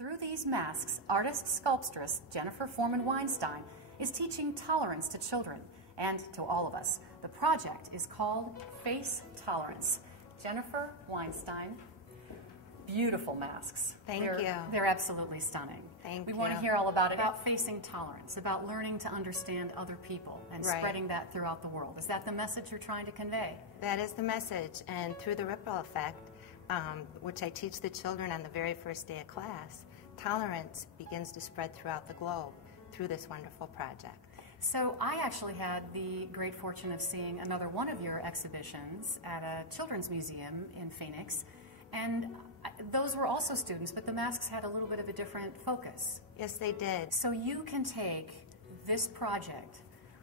Through these masks, artist-sculptress Jennifer Forman Weinstein is teaching tolerance to children and to all of us. The project is called Face Tolerance. Jennifer Weinstein, beautiful masks. Thank you. They're absolutely stunning. Thank you. you. We want to hear all about it, about facing tolerance, about learning to understand other people and spreading that throughout the world. Is that the message you're trying to convey? That is the message, and through the ripple effect, which I teach the children on the very first day of class, tolerance begins to spread throughout the globe through this wonderful project. So I actually had the great fortune of seeing another one of your exhibitions at a children's museum in Phoenix, and those were also students, but the masks had a little bit of a different focus. Yes, they did. So you can take this project,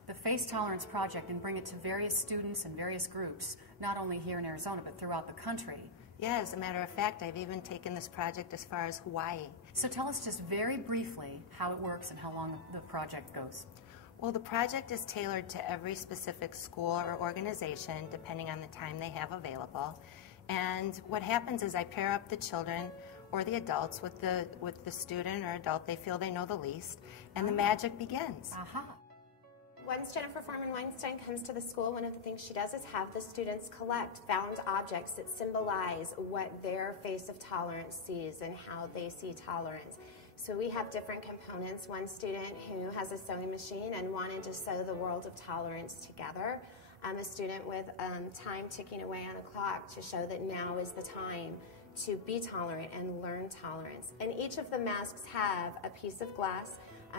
the Face Tolerance Project, and bring it to various students and various groups, not only here in Arizona, but throughout the country. Yeah, as a matter of fact, I've even taken this project as far as Hawaii. So tell us just very briefly how it works and how long the project goes. Well, the project is tailored to every specific school or organization, depending on the time they have available. And what happens is I pair up the children or the adults with the student or adult they feel they know the least, and the magic begins. Once Jennifer Forman Weinstein comes to the school, one of the things she does is have the students collect found objects that symbolize what their face of tolerance sees and how they see tolerance. So we have different components. One student who has a sewing machine and wanted to sew the world of tolerance together. A student with time ticking away on a clock to show that now is the time to be tolerant and learn tolerance. And each of the masks have a piece of glass,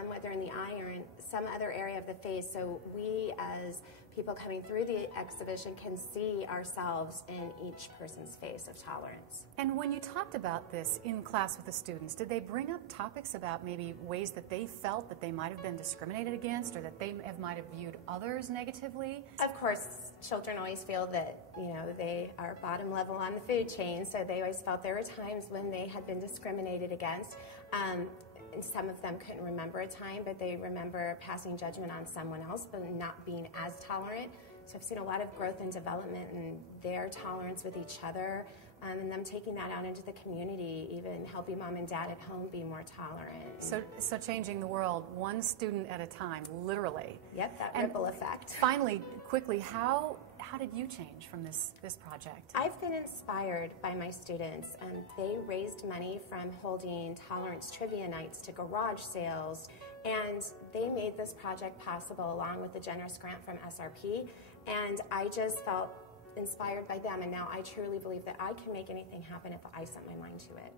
whether in the eye or in some other area of the face, so we as people coming through the exhibition can see ourselves in each person's face of tolerance. And when you talked about this in class with the students, did they bring up topics about maybe ways that they felt that they might have been discriminated against or that they might have viewed others negatively? Of course, children always feel that, they are bottom level on the food chain, so they always felt there were times when they had been discriminated against. And some of them couldn't remember a time, but they remember passing judgment on someone else, but not being as tolerant. So I've seen a lot of growth and development in their tolerance with each other, and them taking that out into the community, even helping mom and dad at home be more tolerant. So changing the world one student at a time, literally. Yep, that ripple effect. Finally, quickly, how did you change from this project? I've been inspired by my students, and they raised money from holding tolerance trivia nights to garage sales, and they made this project possible along with a generous grant from SRP, and I just felt inspired by them, and now I truly believe that I can make anything happen if I set my mind to it.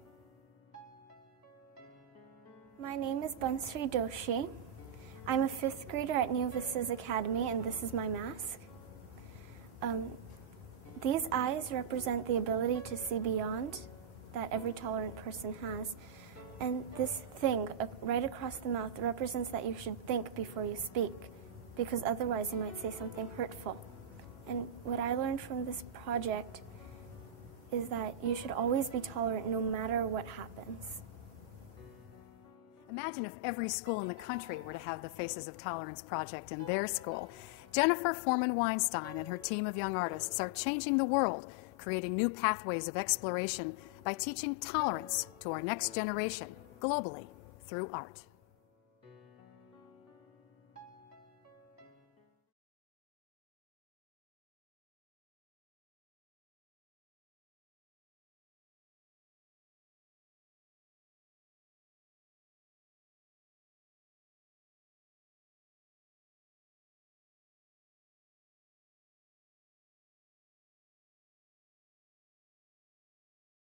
My name is Bansri Doshi. I'm a 5th grader at New Vistas Academy, and this is my mask. These eyes represent the ability to see beyond that every tolerant person has. And this thing right across the mouth represents that you should think before you speak, because otherwise you might say something hurtful. And what I learned from this project is that you should always be tolerant no matter what happens. Imagine if every school in the country were to have the Faces of Tolerance project in their school. Jennifer Forman Weinstein and her team of young artists are changing the world, creating new pathways of exploration by teaching tolerance to our next generation globally through art.